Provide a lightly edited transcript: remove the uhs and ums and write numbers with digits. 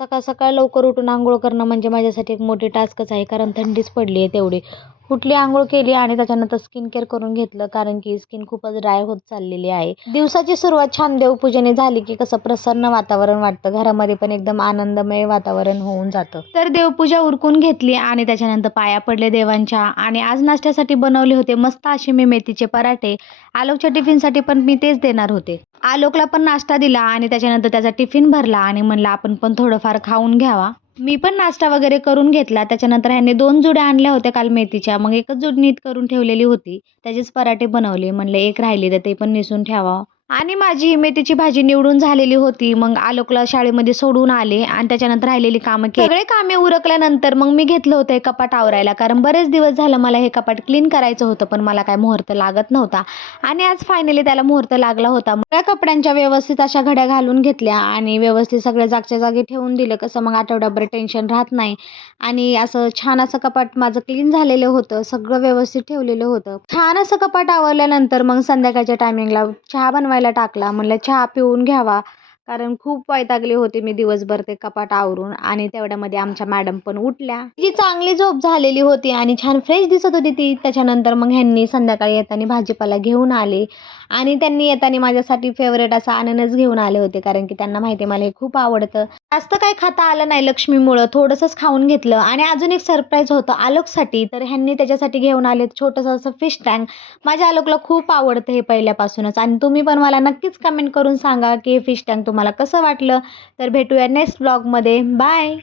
सकाळ सकाळ लवकर उठून अंघोळ करणं म्हणजे माझ्यासाठी एक मोठी टास्कच आहे, कारण थंडीच पडली आहे तेवढी. उठली, अंघोळ केली आणि त्याच्यानंतर स्किन केअर करून घेतलं, कारण की स्किन खूपच ड्राय होत चाललेली आहे. दिवसाची सुरुवात छान देवपूजेने झाली की कसं प्रसन्न वातावरण वाटतं, घरामध्ये पण एकदम आनंदमय वातावरण होऊन जातं. तर देवपूजा उरकून घेतली आणि त्याच्यानंतर पाया पडले देवांच्या. आणि आज नाश्त्यासाठी बनवले होते मस्त असे मी मेथीचे पराठे. आलोकच्या टिफिनसाठी पण मी तेच देणार होते. आलोकला पण नाश्ता दिला आणि त्याच्यानंतर त्याचा टिफिन भरला आणि म्हणलं आपण पण थोडंफार खाऊन घ्यावा. मी पण नाश्ता वगैरे करून घेतला. त्याच्यानंतर ह्याने 2 जुड्या आणल्या होत्या काल मेथीच्या. मग एकच जुडी नीट करून ठेवलेली होती. त्याचेच पराठे बनवले. म्हणलं एक राहिली तर ते पण नेसून ठेवावं. आणि माझी मेथीची भाजी निवडून झालेली होती. मग आलोकला शाळेमध्ये सोडून आले आणि त्याच्यानंतर राहिलेली कामं केली. सगळे कामे उरकल्यानंतर मग मी घेतलं होतं हे कपाट आवरायला, कारण बरेच दिवस झालं मला हे कपाट क्लीन करायचं होतं, पण मला काय मुहूर्त लागत नव्हता. आणि आज फायनली त्याला मुहूर्त लागला होता. सगळ्या कपड्यांच्या व्यवस्थित अशा घड्या घालून घेतल्या आणि व्यवस्थित सगळ्या जागच्या जागी ठेवून दिलं. कसं मग आठवड्याभर टेन्शन राहत नाही. आणि असं छान असं कपाट माझं क्लीन झालेलं होतं, सगळं व्यवस्थित ठेवलेलं होतं. छान असं कपाट आवरल्यानंतर मग संध्याकाळच्या टायमिंगला चहा बनवायला टाकला. म्हणलं चहा पिऊन घ्यावा, कारण खूप वैतागले होते मी दिवसभर ते कपाट आवरून. आणि तेवढ्यामध्ये आमच्या मॅडम पण उठल्या. जी चांगली झोप झालेली होती आणि छान फ्रेश दिसत होती ती. त्याच्यानंतर मग ह्यांनी संध्याकाळी येताना भाजीपाला घेऊन आले आणि त्यांनी येताना माझ्यासाठी फेवरेट असा अननस घेऊन आले होते, कारण की त्यांना माहिती आहे मला हे खूप आवडतं. जास्त काही खाता आलं नाही लक्ष्मीमुळं, थोडंसंच खाऊन घेतलं. आणि अजून एक सरप्राईज होतं आलोकसाठी, तर ह्यांनी त्याच्यासाठी घेऊन आले छोटंसं असं फिश टँक. माझ्या आलोकला खूप आवडतं हे पहिल्यापासूनच. आणि तुम्ही पण मला नक्कीच कमेंट करून सांगा की हे फिश टँक तुम्हाला कसं वाटलं. तर भेटूया नेक्स्ट ब्लॉगमध्ये. बाय.